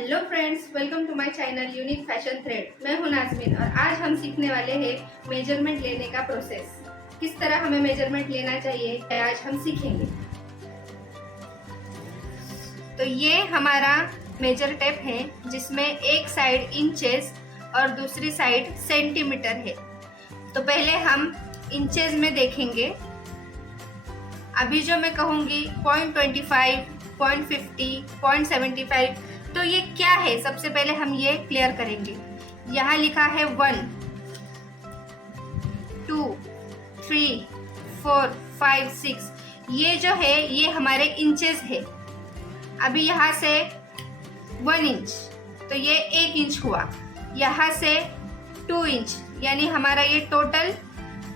Hello friends, welcome to my channel unique fashion thread. मैं हूं नाज़मीन और आज हम सीखने वाले हैं मेजरमेंट लेने का प्रोसेस। किस तरह हमें मेजरमेंट लेना चाहिए आज हम सीखेंगे। तो ये हमारा मेजर टेप है जिसमें एक साइड इंचेस और दूसरी साइड सेंटीमीटर है। तो पहले हम इंचेस में देखेंगे। अभी जो मैं कहूँगी 0.25, 0.50, 0.75, तो ये क्या है सबसे पहले हम ये क्लियर करेंगे। यहाँ लिखा है 1, 2, 3, 4, 5, 6। ये जो है ये हमारे इंचेस है। अभी यहाँ से 1 इंच तो ये 1 इंच हुआ। यहाँ से 2 इंच यानी हमारा ये टोटल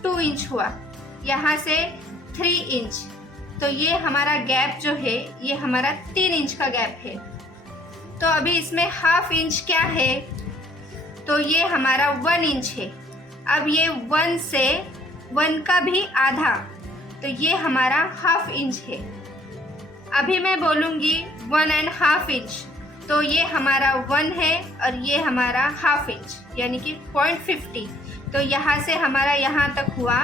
2 इंच हुआ। यहाँ से 3 इंच तो ये हमारा गैप जो है ये हमारा 3 इंच का गैप है। तो अभी इसमें हाफ इंच क्या है, तो ये हमारा 1 इंच है। अब ये 1 से 1 का भी आधा तो ये हमारा हाफ इंच है। अभी मैं बोलूँगी 1.5 इंच तो ये हमारा 1 है और ये हमारा हाफ इंच यानी कि 0.50। तो यहाँ से हमारा यहाँ तक हुआ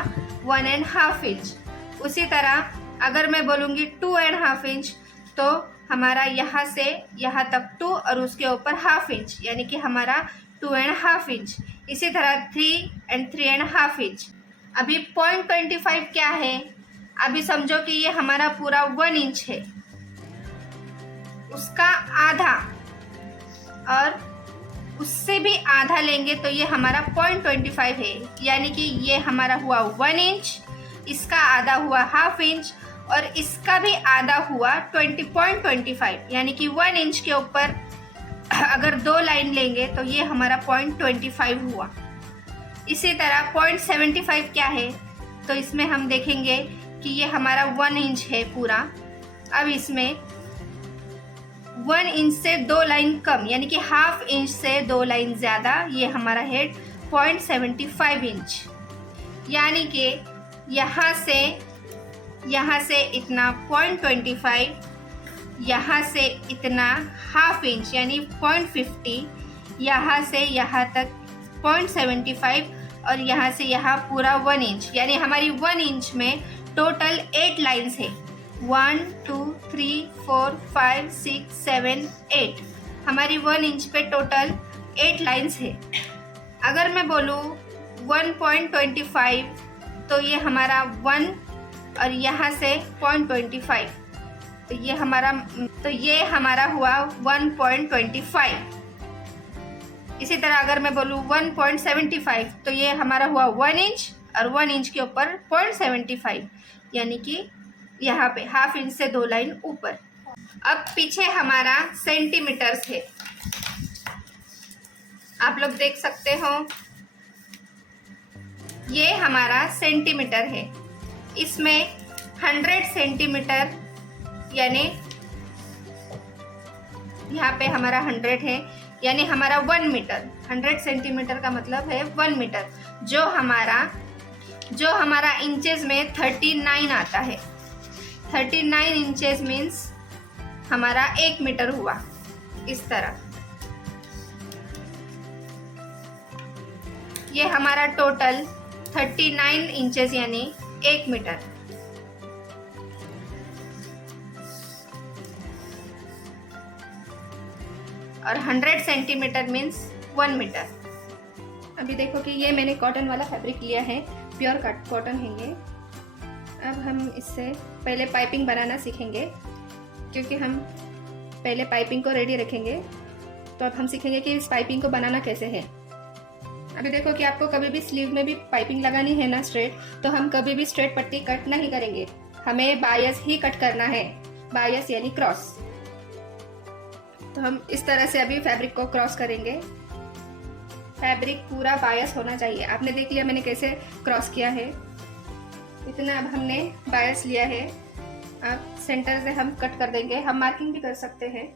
1.5 इंच। उसी तरह अगर मैं बोलूँगी 2.5 इंच तो हमारा यहाँ से यहाँ तक 2 और उसके ऊपर हाफ इंच यानी कि हमारा 2.5 इंच। इसी तरह 3 और 3.5 इंच। अभी 0.25 क्या है, अभी समझो कि ये हमारा पूरा 1 इंच है, उसका आधा और उससे भी आधा लेंगे तो ये हमारा 0.25 है यानी कि ये हमारा हुआ 1 इंच, इसका आधा हुआ हाफ इंच और इसका भी आधा हुआ 20.25 यानी कि 1 इंच के ऊपर अगर 2 लाइन लेंगे तो ये हमारा 0.25 हुआ। इसी तरह 0.75 क्या है, तो इसमें हम देखेंगे कि ये हमारा 1 इंच है पूरा। अब इसमें 1 इंच से 2 लाइन कम यानी कि हाफ इंच से 2 लाइन ज़्यादा, ये हमारा है 0.75 इंच। यानी कि यहाँ से इतना 0.25, यहाँ से इतना हाफ इंच यानी 0.50, यहाँ से यहाँ तक 0.75 और यहाँ से यहाँ पूरा 1 इंच यानी हमारी 1 इंच में टोटल 8 लाइन्स है। 1, 2, 3, 4, 5, 6, 7, 8 हमारी 1 इंच पे टोटल 8 लाइन्स है। अगर मैं बोलूँ 1.25 तो ये हमारा 1 और यहाँ से 0.25 तो ये हमारा हुआ 1.25। इसी तरह अगर मैं बोलूँ 1.75 तो ये हमारा हुआ 1 इंच और 1 इंच के ऊपर 0.75 यानी कि यहाँ पे हाफ इंच से 2 लाइन ऊपर। अब पीछे हमारा सेंटीमीटर्स है, आप लोग देख सकते हो ये हमारा सेंटीमीटर है। इसमें 100 सेंटीमीटर यानी यहाँ पे हमारा 100 है यानी हमारा 1 मीटर। 100 सेंटीमीटर का मतलब है 1 मीटर। जो हमारा इंचेस में 39 आता है। 39 इंचेस मीन्स हमारा 1 मीटर हुआ। इस तरह ये हमारा टोटल 39 इंचेस यानी 1 मीटर। और 100 सेंटीमीटर मीन्स 1 मीटर। अभी देखो कि ये मैंने कॉटन वाला फैब्रिक लिया है, प्योर कॉटन है ये। अब हम इससे पहले पाइपिंग बनाना सीखेंगे क्योंकि हम पहले पाइपिंग को रेडी रखेंगे। तो अब हम सीखेंगे कि इस पाइपिंग को बनाना कैसे है। अभी देखो कि आपको कभी भी स्लीव में भी पाइपिंग लगानी है ना स्ट्रेट, तो हम कभी भी स्ट्रेट पट्टी कट नहीं करेंगे, हमें बायस ही कट करना है। बायस यानी क्रॉस। तो हम इस तरह से अभी फैब्रिक को क्रॉस करेंगे। फैब्रिक पूरा बायस होना चाहिए। आपने देख लिया मैंने कैसे क्रॉस किया है, इतना अब हमने बायस लिया है। अब सेंटर से हम कट कर देंगे। हम मार्किंग भी कर सकते हैं।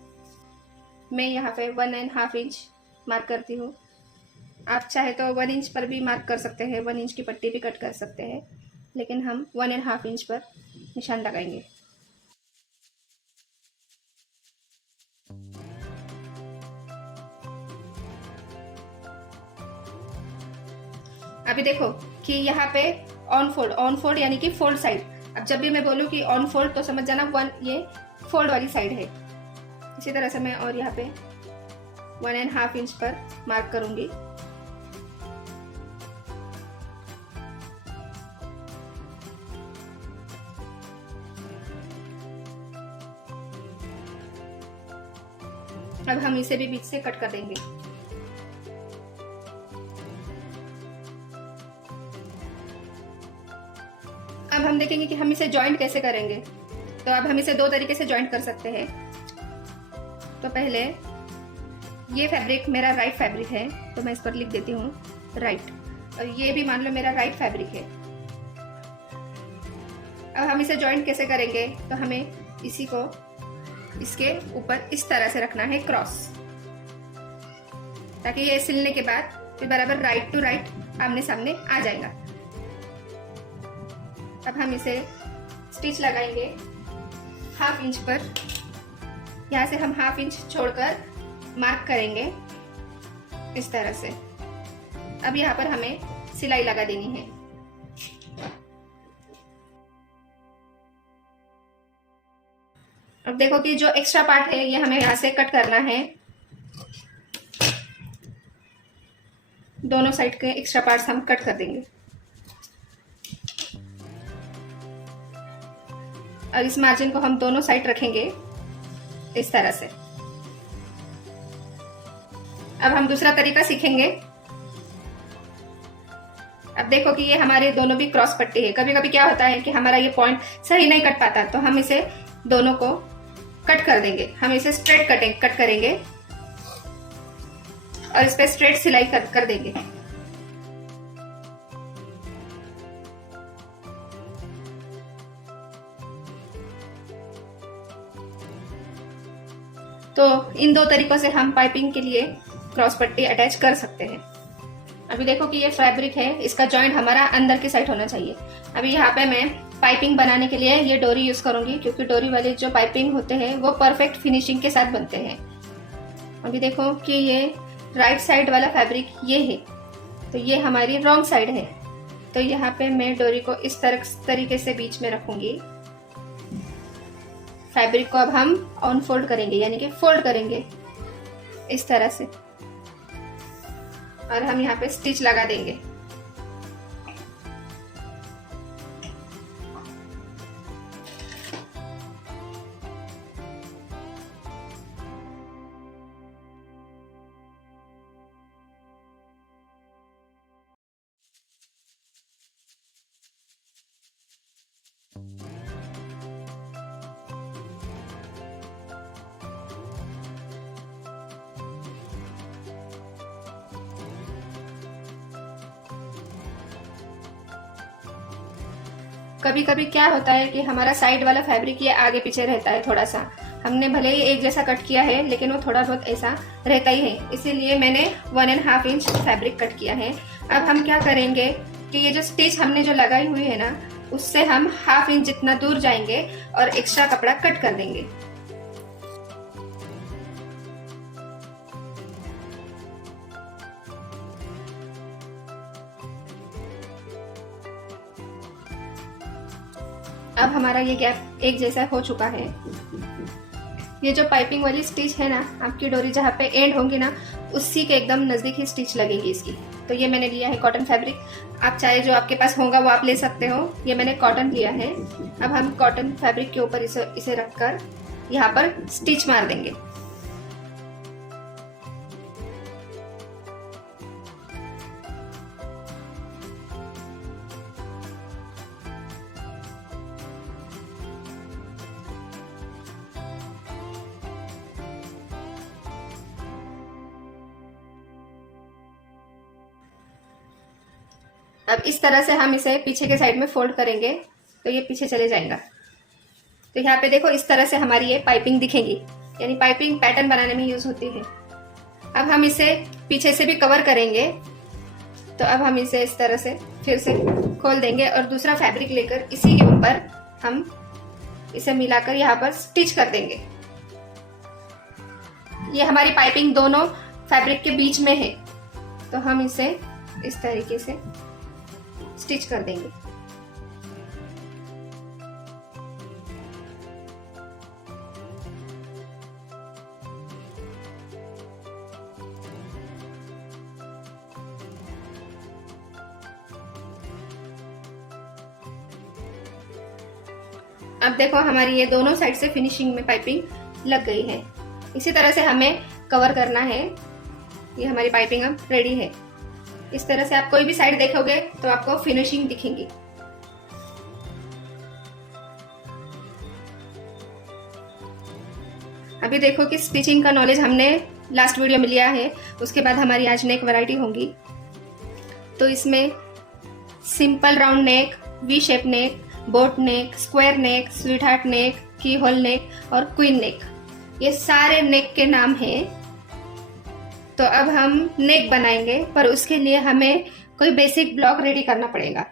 मैं यहाँ पे 1.5 इंच मार्क करती हूँ। आप चाहे तो 1 इंच पर भी मार्क कर सकते हैं, 1 इंच की पट्टी भी कट कर सकते हैं, लेकिन हम 1.5 इंच पर निशान लगाएंगे। अभी देखो कि यहाँ पे ऑन फोल्ड यानी कि फोल्ड साइड। अब जब भी मैं बोलूँ कि ऑन फोल्ड तो समझ जाना ये फोल्ड वाली साइड है। इसी तरह से मैं और यहाँ पे 1.5 इंच पर मार्क करूंगी। अब हम इसे भी बीच से कट कर देंगे। अब हम देखेंगे कि हम इसे जॉइंट कैसे करेंगे। तो अब हम इसे 2 तरीके से जॉइंट कर सकते हैं। तो पहले ये फैब्रिक मेरा राइट फैब्रिक है, तो मैं इस पर लिख देती हूँ राइट, और ये भी मान लो मेरा राइट फैब्रिक है। अब हम इसे जॉइंट कैसे करेंगे, तो हमें इसी को इसके ऊपर इस तरह से रखना है क्रॉस, ताकि ये सिलने के बाद फिर बराबर राइट टू राइट आमने सामने आ जाएगा। अब हम इसे स्टिच लगाएंगे 1/2 इंच पर। यहाँ से हम 1/2 इंच छोड़कर मार्क करेंगे इस तरह से। अब यहाँ पर हमें सिलाई लगा देनी है। अब देखो कि जो एक्स्ट्रा पार्ट है ये हमें यहाँ से कट करना है। दोनों साइड के एक्स्ट्रा पार्ट्स हम कट कर देंगे। और इस मार्जिन को हम दोनों साइड रखेंगे इस तरह से। अब हम दूसरा तरीका सीखेंगे। अब देखो कि ये हमारे दोनों भी क्रॉस पट्टी है। कभी कभी क्या होता है कि हमारा ये पॉइंट सही नहीं कट पाता, तो हम इसे दोनों को कट कर देंगे। हम इसे स्ट्रेट कट करेंगे और इस पे स्ट्रेट सिलाई कर देंगे। तो इन 2 तरीकों से हम पाइपिंग के लिए क्रॉस पट्टी अटैच कर सकते हैं। अभी देखो कि ये फैब्रिक है, इसका जॉइंट हमारा अंदर की साइड होना चाहिए। अभी यहाँ पे मैं पाइपिंग बनाने के लिए ये डोरी यूज करूंगी, क्योंकि डोरी वाले जो पाइपिंग होते हैं वो परफेक्ट फिनिशिंग के साथ बनते हैं। अभी देखो कि ये राइट साइड वाला फैब्रिक ये है, तो ये हमारी रॉन्ग साइड है। तो यहाँ पे मैं डोरी को इस तरीके से बीच में रखूंगी। फैब्रिक को अब हम ऑन फोल्ड करेंगे, यानी कि फोल्ड करेंगे इस तरह से, और हम यहाँ पे स्टिच लगा देंगे। कभी कभी क्या होता है कि हमारा साइड वाला फैब्रिक ये आगे पीछे रहता है थोड़ा सा। हमने भले ही एक जैसा कट किया है, लेकिन वो थोड़ा बहुत ऐसा रहता ही है, इसीलिए मैंने 1.5 इंच फैब्रिक कट किया है। अब हम क्या करेंगे कि ये जो स्टिच हमने जो लगाई हुई है ना, उससे हम 1/2 इंच जितना दूर जाएंगे और एक्स्ट्रा कपड़ा कट कर देंगे। अब हमारा ये गैप एक जैसा हो चुका है। ये जो पाइपिंग वाली स्टिच है ना, आपकी डोरी जहाँ पे एंड होंगी ना, उसी के एकदम नजदीक ही स्टिच लगेगी इसकी। तो ये मैंने लिया है कॉटन फैब्रिक। आप चाहे जो आपके पास होगा वो आप ले सकते हो। ये मैंने कॉटन लिया है। अब हम कॉटन फैब्रिक के ऊपर इसे रखकर यहाँ पर स्टिच मार देंगे। अब इस तरह से हम इसे पीछे के साइड में फोल्ड करेंगे तो ये पीछे चले जाएगा। तो यहाँ पे देखो इस तरह से हमारी ये पाइपिंग दिखेगी, यानी पाइपिंग पैटर्न बनाने में यूज होती है। अब हम इसे पीछे से भी कवर करेंगे। तो अब हम इसे इस तरह से फिर से खोल देंगे और दूसरा फैब्रिक लेकर इसी के ऊपर हम इसे मिलाकर यहाँ पर स्टिच कर देंगे। ये हमारी पाइपिंग दोनों फैब्रिक के बीच में है, तो हम इसे इस तरीके से स्टिच कर देंगे। अब देखो हमारी ये दोनों साइड से फिनिशिंग में पाइपिंग लग गई है। इसी तरह से हमें कवर करना है। ये हमारी पाइपिंग अब रेडी है। इस तरह से आप कोई भी साइड देखोगे तो आपको फिनिशिंग दिखेंगी। अभी देखो कि स्टिचिंग का नॉलेज हमने लास्ट वीडियो में लिया है, उसके बाद हमारी आज नेक वैरायटी होंगी। तो इसमें simple round neck, V shape neck, boat neck, square neck, sweetheart neck, keyhole नेक और क्वीन नेक, ये सारे नेक के नाम हैं। तो अब हम नेक बनाएंगे, पर उसके लिए हमें कोई बेसिक ब्लॉक रेडी करना पड़ेगा।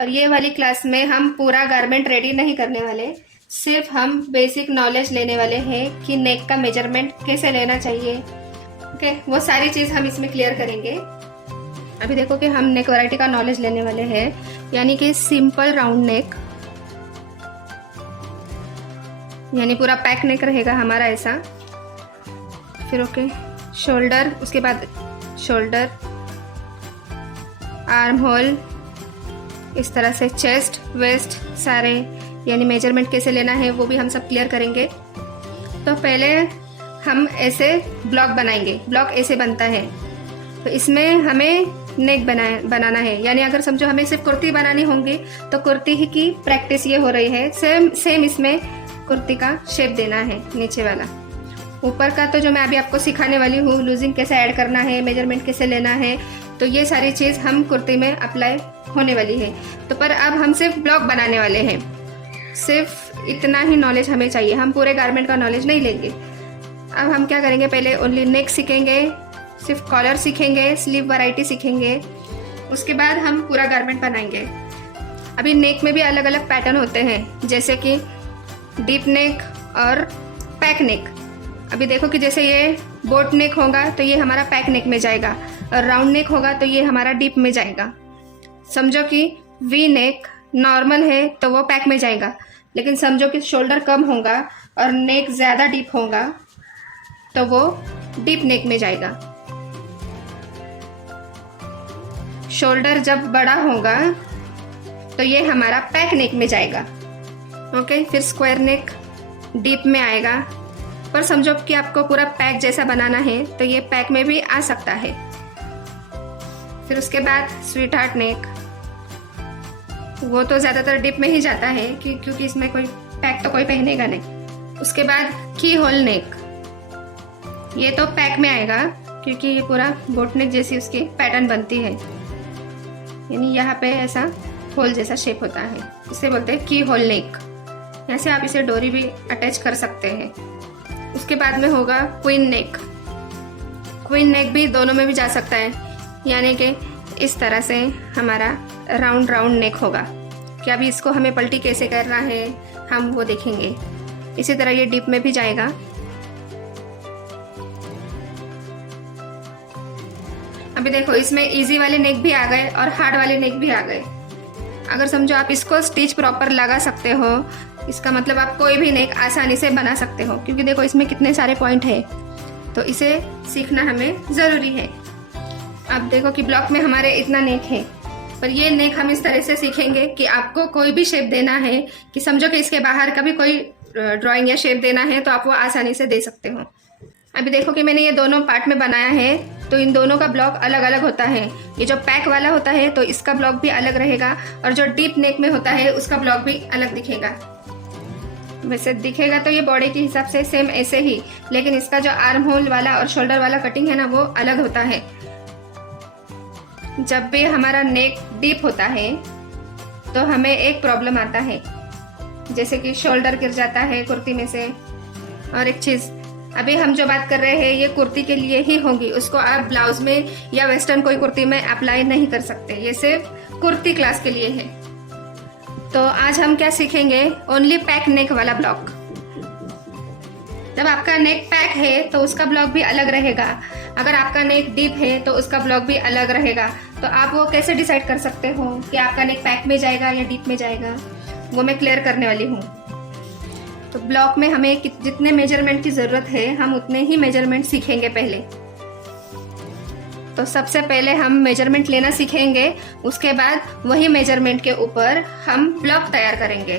और ये वाली क्लास में हम पूरा गारमेंट रेडी नहीं करने वाले, सिर्फ हम बेसिक नॉलेज लेने वाले हैं कि नेक का मेजरमेंट कैसे लेना चाहिए। ओके, वो सारी चीज़ हम इसमें क्लियर करेंगे। अभी देखो कि हम नेक वैरायटी का नॉलेज लेने वाले हैं, यानी कि सिंपल राउंड नेक, यानी पूरा पैक नेक रहेगा हमारा ऐसा। फिर ओके, शोल्डर, उसके बाद शोल्डर, आर्म होल, इस तरह से चेस्ट, वेस्ट, सारे यानी मेजरमेंट कैसे लेना है वो भी हम सब क्लियर करेंगे। तो पहले हम ऐसे ब्लॉक बनाएंगे। ब्लॉक ऐसे बनता है, तो इसमें हमें नेक बनाना है। यानी अगर समझो हमें सिर्फ कुर्ती बनानी होंगी तो कुर्ती ही की प्रैक्टिस ये हो रही है। सेम इसमें कुर्ती का शेप देना है, नीचे वाला। ऊपर का तो जो मैं अभी आपको सिखाने वाली हूँ, लूजिंग कैसे ऐड करना है, मेजरमेंट कैसे लेना है, तो ये सारी चीज़ हम कुर्ती में अप्लाई होने वाली है। तो पर अब हम सिर्फ ब्लॉक बनाने वाले हैं, सिर्फ इतना ही नॉलेज हमें चाहिए। हम पूरे गारमेंट का नॉलेज नहीं लेंगे। अब हम क्या करेंगे, पहले ओनली नेक सीखेंगे, सिर्फ कॉलर सीखेंगे, स्लीव वैरायटी सीखेंगे, उसके बाद हम पूरा गारमेंट बनाएंगे। अभी नेक में भी अलग अलग पैटर्न होते हैं, जैसे कि डीप नेक और पैक नेक। अभी देखो कि जैसे ये बोट नेक होगा तो ये हमारा पैक नेक में जाएगा, और राउंड नेक होगा तो ये हमारा डीप में जाएगा। समझो कि वी नेक नॉर्मल है तो वो पैक में जाएगा, लेकिन समझो कि शोल्डर कम होगा और नेक ज़्यादा डीप होगा तो वो डीप नेक में जाएगा। शोल्डर जब बड़ा होगा तो ये हमारा पैक नेक में जाएगा। ओके, फिर स्क्वायर नेक डीप में आएगा, पर समझो कि आपको पूरा पैक जैसा बनाना है तो ये पैक में भी आ सकता है। फिर उसके बाद स्वीट हार्ट नेक, वो तो ज़्यादातर डीप में ही जाता है क्योंकि इसमें कोई पैक तो कोई पहनेगा नहीं। उसके बाद की होल नेक, ये तो पैक में आएगा क्योंकि ये पूरा बोट नेक जैसी उसकी पैटर्न बनती है, यानी यहाँ पे ऐसा होल जैसा शेप होता है, इसे बोलते हैं की होल नेक। यहाँ से आप इसे डोरी भी अटैच कर सकते हैं। उसके बाद में होगा क्वीन नेक। क्वीन नेक भी दोनों में भी जा सकता है, यानी कि इस तरह से हमारा राउंड राउंड नेक होगा। कि अभी इसको हमें पलटी कैसे करना है हम वो देखेंगे। इसी तरह ये डीप में भी जाएगा। अभी देखो इसमें इजी वाले नेक भी आ गए और हार्ड वाले नेक भी आ गए। अगर समझो आप इसको स्टिच प्रॉपर लगा सकते हो, इसका मतलब आप कोई भी नेक आसानी से बना सकते हो, क्योंकि देखो इसमें कितने सारे पॉइंट है, तो इसे सीखना हमें ज़रूरी है। अब देखो कि ब्लॉक में हमारे इतना नेक है, पर ये नेक हम इस तरह से सीखेंगे कि आपको कोई भी शेप देना है, कि समझो कि इसके बाहर का भी कोई ड्राइंग या शेप देना है तो आप वो आसानी से दे सकते हो। अभी देखो कि मैंने ये दोनों पार्ट में बनाया है, तो इन दोनों का ब्लॉक अलग अलग होता है। ये जो पैक वाला होता है तो इसका ब्लॉक भी अलग रहेगा, और जो डीप नेक में होता है उसका ब्लॉक भी अलग दिखेगा। वैसे दिखेगा तो ये बॉडी के हिसाब से सेम ऐसे ही, लेकिन इसका जो आर्म होल वाला और शोल्डर वाला कटिंग है ना, वो अलग होता है। जब भी हमारा नेक डीप होता है तो हमें एक प्रॉब्लम आता है, जैसे कि शोल्डर गिर जाता है कुर्ती में से। और एक चीज़, अभी हम जो बात कर रहे हैं ये कुर्ती के लिए ही होगी, उसको आप ब्लाउज में या वेस्टर्न कोई कुर्ती में अप्लाई नहीं कर सकते, ये सिर्फ कुर्ती क्लास के लिए है। तो आज हम क्या सीखेंगे, ओनली पैक नेक वाला ब्लॉक। जब आपका नेक पैक है तो उसका ब्लॉक भी अलग रहेगा, अगर आपका नेक डीप है तो उसका ब्लॉक भी अलग रहेगा। तो आप वो कैसे डिसाइड कर सकते हो कि आपका नेक पैक में जाएगा या डीप में जाएगा, वो मैं क्लियर करने वाली हूँ। तो ब्लॉक में हमें जितने मेजरमेंट की ज़रूरत है हम उतने ही मेजरमेंट सीखेंगे पहले। तो सबसे पहले हम मेजरमेंट लेना सीखेंगे, उसके बाद वही मेजरमेंट के ऊपर हम ब्लॉक तैयार करेंगे।